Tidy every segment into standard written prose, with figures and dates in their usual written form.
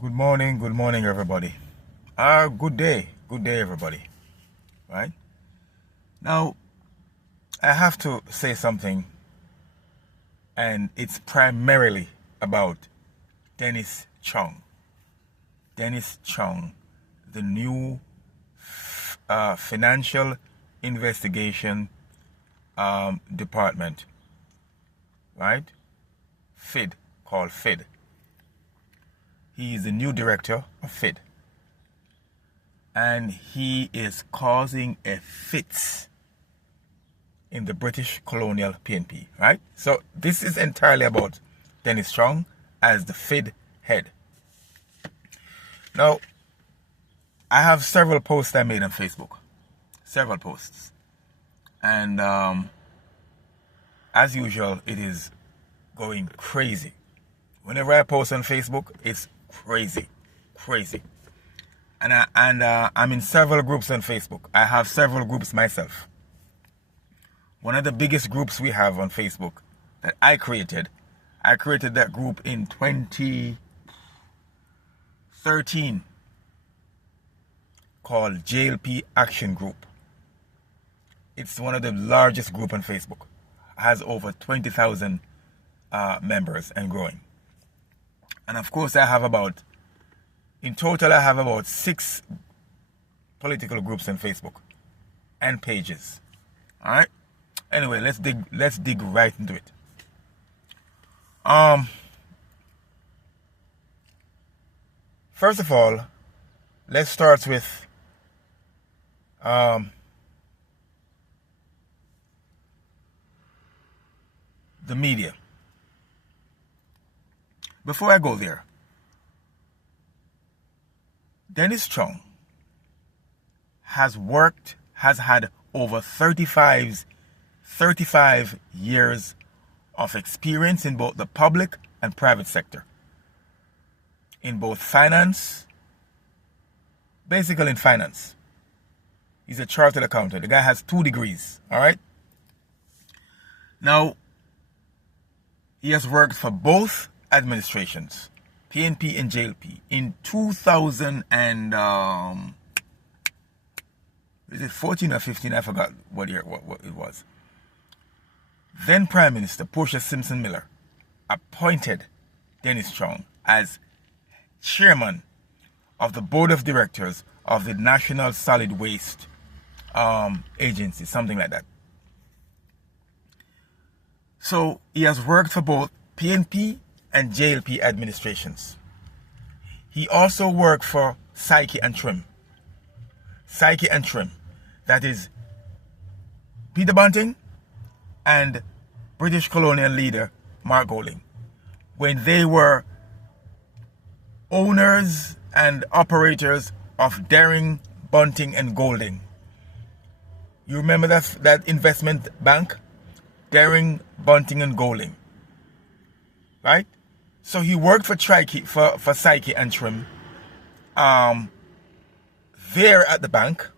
Good morning, everybody. Good day, everybody. Right now, I have to say something, and it's primarily about Dennis Chung. Dennis Chung, the new financial investigation department, right? FID, called FID. He is the new director of FID. And he is causing a fit in the British colonial PNP, right? So this is entirely about Dennis Chung as the FID head. Now, I have several posts I made on Facebook. Several posts. And as usual, it is going crazy. Whenever I post on Facebook, it's crazy. And I'm in several groups on Facebook. I have several groups myself. One of the biggest groups we have on Facebook that I created that group in 2013 called JAMP Action Group. It's one of the largest group on Facebook. It has over 20,000 members and growing. And of course, in total, I have about 6 political groups on Facebook and pages. All right. Anyway, let's dig right into it. First of all, let's start with the media. Before I go there, Dennis Chung has had over 35 years of experience in both the public and private sector. In both finance, basically in finance. He's a chartered accountant. The guy has 2 degrees, all right? Now, he has worked for both administrations, PNP and JLP. In 2014 or 15? I forgot what year what it was. Then Prime Minister Portia Simpson Miller appointed Dennis Chung as chairman of the board of directors of the National Solid Waste Agency, something like that. So he has worked for both PNP and JLP administrations. He also worked for Psyche and Trim. That is Peter Bunting and British colonial leader Mark Golding, when they were owners and operators of Daring, Bunting and Golding. You remember that investment bank? Daring, Bunting and Golding. Right? So he worked for Psyche and Trim there at the bank.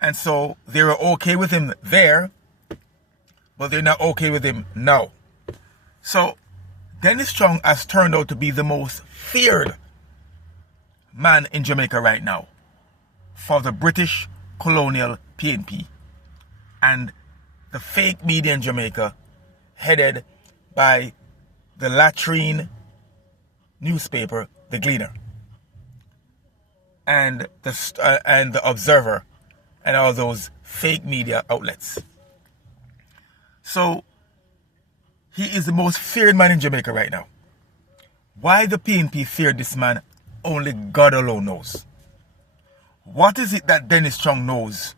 And so they were okay with him there, but they're not okay with him now. So Dennis Chung has turned out to be the most feared man in Jamaica right now for the British colonial PNP and the fake media in Jamaica, headed by the Latrine newspaper, the Gleaner, and the Observer, and all those fake media outlets. So he is the most feared man in Jamaica right now. Why the PNP feared this man, only God alone knows. What is it that Dennis Chung knows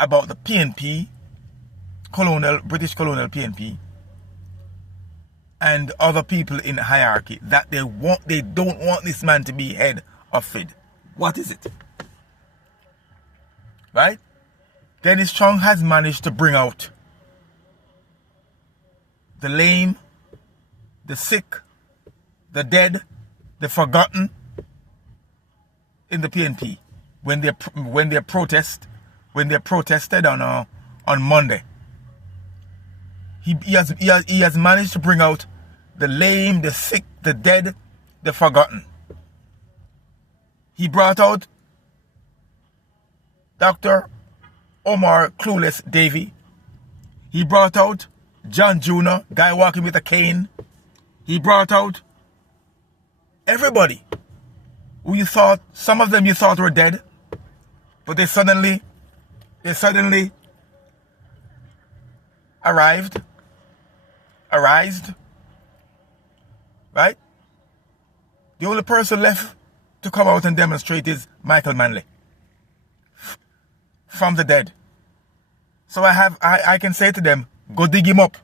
about the PNP, British colonial PNP, and other people in the hierarchy that they don't want this man to be head of FID? What is it? Right? Dennis Chung has managed to bring out the lame, the sick, the dead, the forgotten in the PNP when they protested on Monday. He has managed to bring out the lame, the sick, the dead, the forgotten. He brought out Dr. Omar Clueless Davy. He brought out John Jr., guy walking with a cane. He brought out everybody who you thought, some of them you thought were dead, but they suddenly arised, right? The only person left to come out and demonstrate is Michael Manley from the dead. So I can say to them, go dig him up.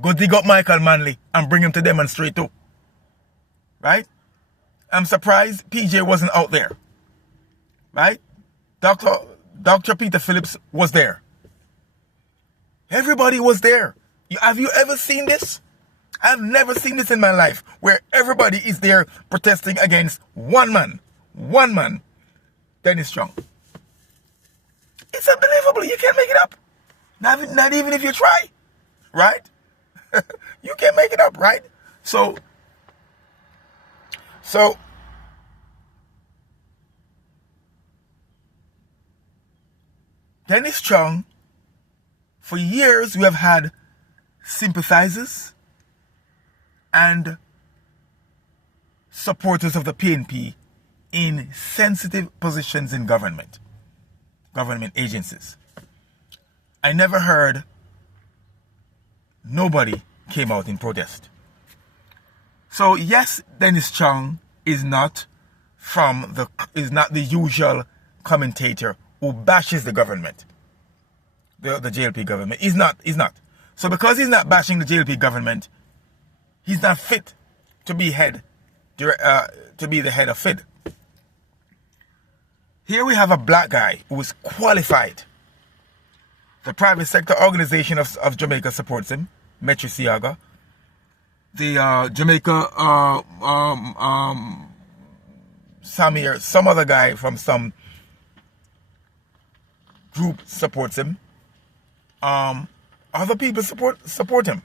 Go dig up Michael Manley and bring him to demonstrate too. Right? I'm surprised PJ wasn't out there. Right? Dr. Peter Phillips was there. Everybody was there. Have you ever seen this? I've never seen this in my life, where everybody is there protesting against one man, Dennis Chung. It's unbelievable. You can't make it up. Not even if you try, right? You can't make it up, right? So Dennis Chung, for years we have had sympathizers and supporters of the PNP in sensitive positions in government agencies. I never heard nobody came out in protest. So yes, Dennis Chung is not the usual commentator who bashes the government, the JLP government. He's not. So because he's not bashing the JLP government, he's not fit to be the head of FID. Here we have a black guy who is qualified. The private sector organization of Jamaica supports him, Metro Siaga. The Jamaica Samir, some other guy from some group supports him. Other people support him,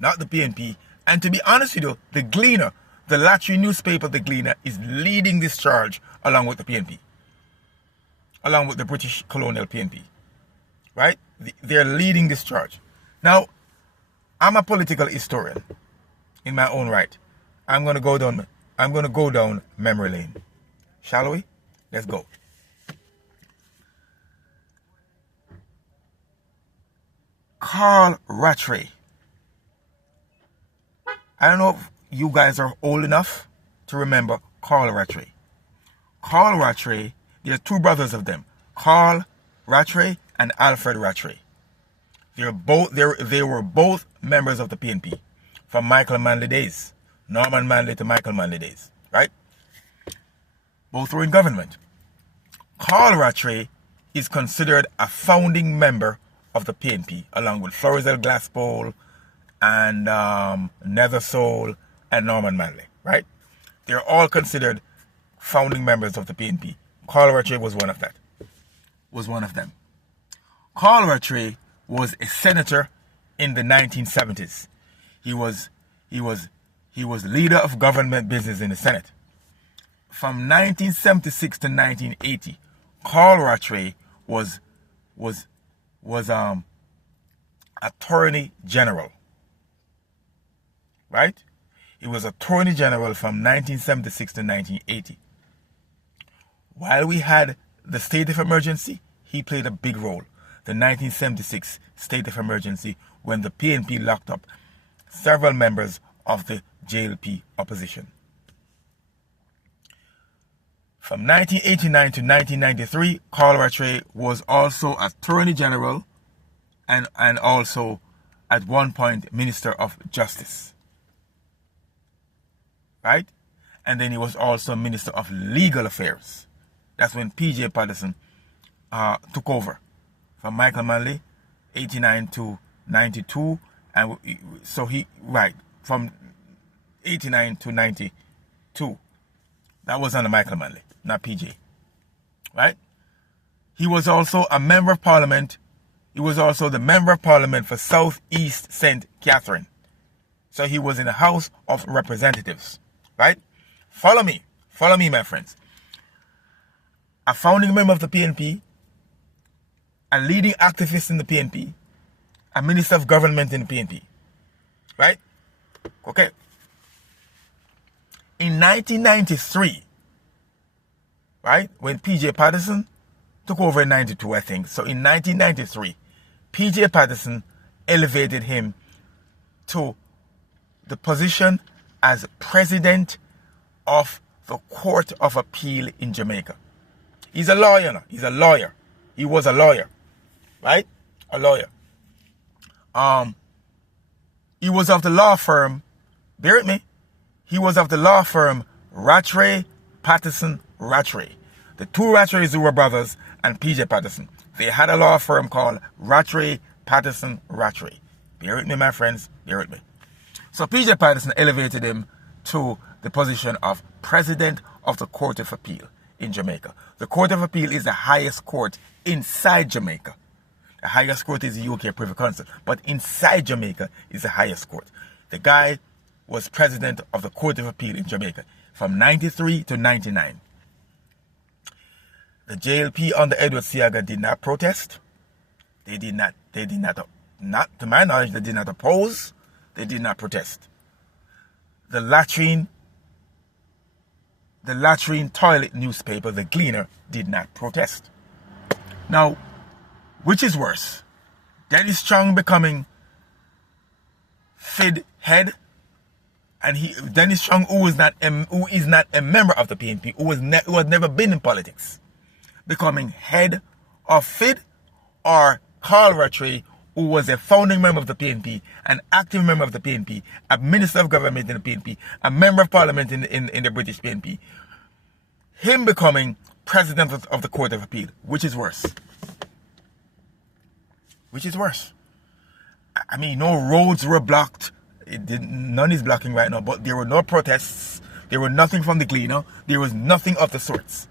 not the PNP. And to be honest with you, the Gleaner, the Latrine newspaper, the Gleaner, is leading this charge along with the PNP, along with the British colonial PNP, right? They're leading this charge. Now, I'm a political historian in my own right. I'm going to go down memory lane. Shall we? Let's go. Carl Rattray. I don't know if you guys are old enough to remember Carl Rattray. Carl Rattray, there are two brothers of them, Carl Rattray and Alfred Rattray. They were both members of the PNP from Michael Manley days, Norman Manley to Michael Manley days, right? Both were in government. Carl Rattray is considered a founding member of the PNP, along with Florizel Glasspool and Nether Soul and Norman Manley, right? They're all considered founding members of the PNP. Carl Rattray was one of them. Carl Rattray was a senator in the 1970s. He was leader of government business in the Senate. From 1976 to 1980, Carl Rattray was Attorney General, right? He was Attorney General from 1976 to 1980. While we had the state of emergency, he played a big role. The 1976 state of emergency, when the PNP locked up several members of the JLP opposition. From 1989 to 1993, Carl Rattray was also Attorney General and also at one point Minister of Justice. Right? And then he was also Minister of Legal Affairs. That's when PJ Patterson took over from Michael Manley, 89 to 92. And so from 89 to 92. That was under Michael Manley, not PJ. Right? He was also a member of parliament. He was also the member of parliament for South East St. Catherine. So he was in the House of Representatives, right? Follow me, my friends. A founding member of the PNP, a leading activist in the PNP, a minister of government in the PNP, right? Okay. In 1993, right, when P.J. Patterson took over in 92, I think. So in 1993, P.J. Patterson elevated him to the position as president of the Court of Appeal in Jamaica. He's a lawyer now. He's a lawyer. He was a lawyer, right? A lawyer. He was of the law firm, bear with me, he was of the law firm Rattray, Patterson, Rattray. The two Rattrays who were brothers and P.J. Patterson. They had a law firm called Rattray, Patterson, Rattray. Bear with me, my friends, bear with me. So P.J. Patterson elevated him to the position of president of the Court of Appeal in Jamaica. The Court of Appeal is the highest court inside Jamaica. The highest court is the UK Privy Council, but inside Jamaica is the highest court. The guy was president of the Court of Appeal in Jamaica from 93 to 99. The JLP under Edward Seaga did not protest. They did not, to my knowledge, they did not oppose. They did not protest. The Latrine toilet newspaper, the Gleaner, did not protest. Now, which is worse? Dennis Chung becoming FID head, and Dennis Chung, who is not a member of the PNP, who has never been in politics, becoming head of FID, or Carl Rattray, who was a founding member of the PNP, an active member of the PNP, a minister of government in the PNP, a member of parliament in the British PNP, him becoming president of the Court of Appeal. Which is worse? Which is worse? I mean, no roads were blocked. None is blocking right now, but there were no protests. There were nothing from the Gleaner. There was nothing of the sorts.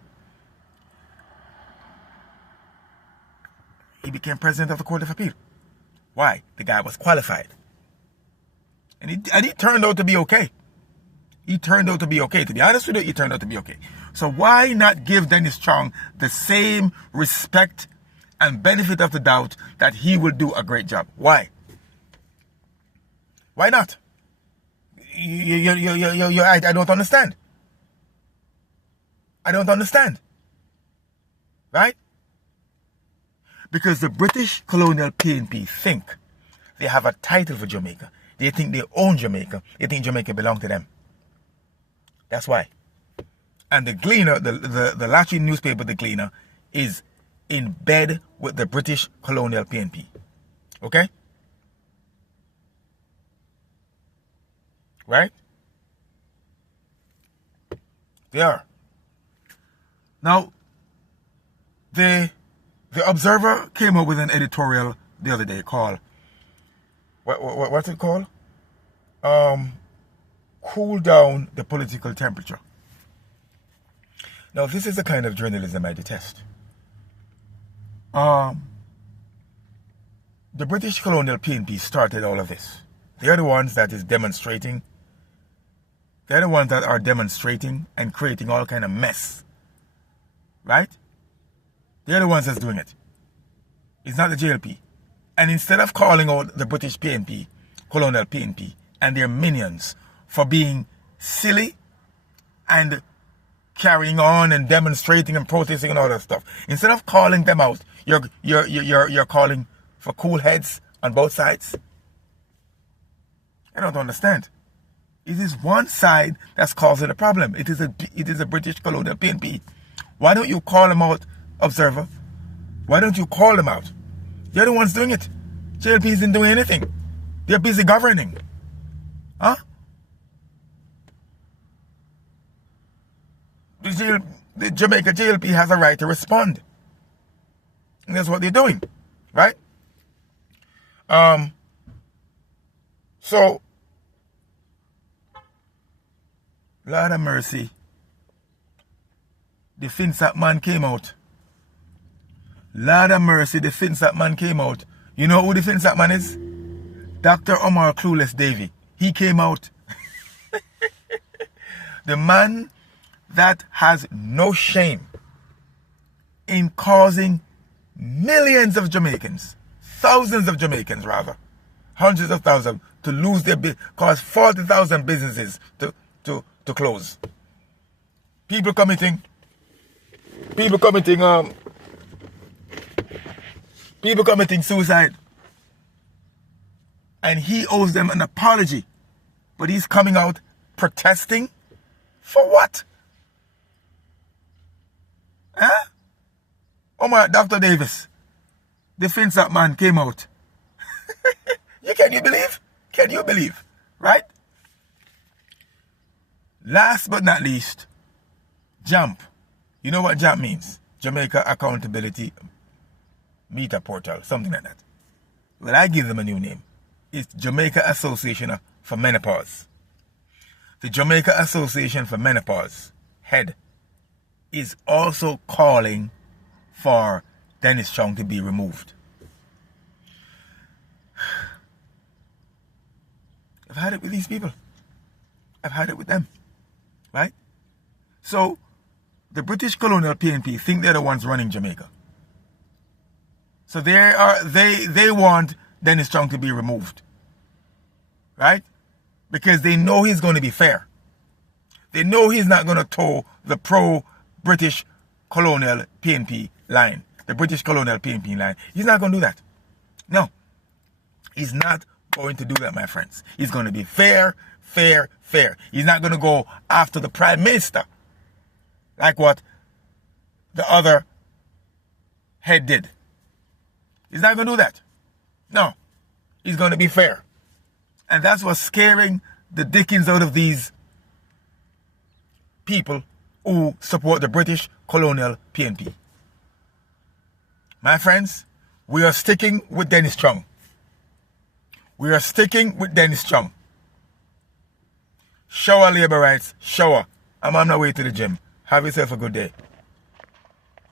He became president of the Court of Appeal. Why? The guy was qualified. And he turned out to be okay. He turned out to be okay. To be honest with you, he turned out to be okay. So why not give Dennis Chung the same respect and benefit of the doubt that he will do a great job? Why? Why not? I don't understand. I don't understand. Right? Because the British colonial PNP think they have a title for Jamaica. They think they own Jamaica. They think Jamaica belongs to them. That's why. And the Gleaner, the Latrine newspaper, the Gleaner, is in bed with the British colonial PNP. Okay? Right? They are. Now, the Observer came up with an editorial the other day called, what's it called? Cool down the political temperature. Now, this is the kind of journalism I detest. The British colonial PNP started all of this. They are the ones that is demonstrating. They're the ones that are demonstrating and creating all kind of mess. Right? They're the ones that's doing it. It's not the JLP. And instead of calling out the British PNP, colonial PNP, and their minions for being silly and carrying on and demonstrating and protesting and all that stuff, instead of calling them out, you're calling for cool heads on both sides. I don't understand. It is one side that's causing the problem. It is a British colonial PNP. Why don't you call them out, Observer? Why don't you call them out? They're the ones doing it. JLP isn't doing anything. They're busy governing. Huh? The Jamaica JLP has a right to respond. And that's what they're doing. Right? So, Lord have mercy. The FinSat man came out. Lord have mercy, the FinSat man came out. You know who the FinSat man is? Dr. Omar Clueless Davy. he came out. The man that has no shame in causing millions of Jamaicans, thousands of Jamaicans rather, hundreds of thousands to lose their business, cause 40,000 businesses to close. People committing suicide. And he owes them an apology. But he's coming out protesting for what? Huh? Oh my, Dr. Davis, the FinSat man came out. Can you believe? Can you believe? Right? Last but not least, JAMP. You know what JAMP means? Jamaica Accountability Meter Portal, something like that. Well, I give them a new name. It's Jamaica Association for Menopause. The Jamaica Association for Menopause head is also calling for Dennis Chung to be removed. I've had it with these people. I've had it with them. Right? So, the British colonial PNP think they're the ones running Jamaica. So they want Dennis Chung to be removed. Right? Because they know he's going to be fair. They know he's not going to toe the pro-British colonial PNP line. The British colonial PNP line. He's not going to do that. No. He's not going to do that, my friends. He's going to be fair, fair, fair. He's not going to go after the Prime Minister like what the other head did. He's not going to do that. No. He's going to be fair. And that's what's scaring the dickens out of these people who support the British colonial PNP. My friends, we are sticking with Dennis Chung. We are sticking with Dennis Chung. Shower labor rights, shower. I'm on my way to the gym. Have yourself a good day.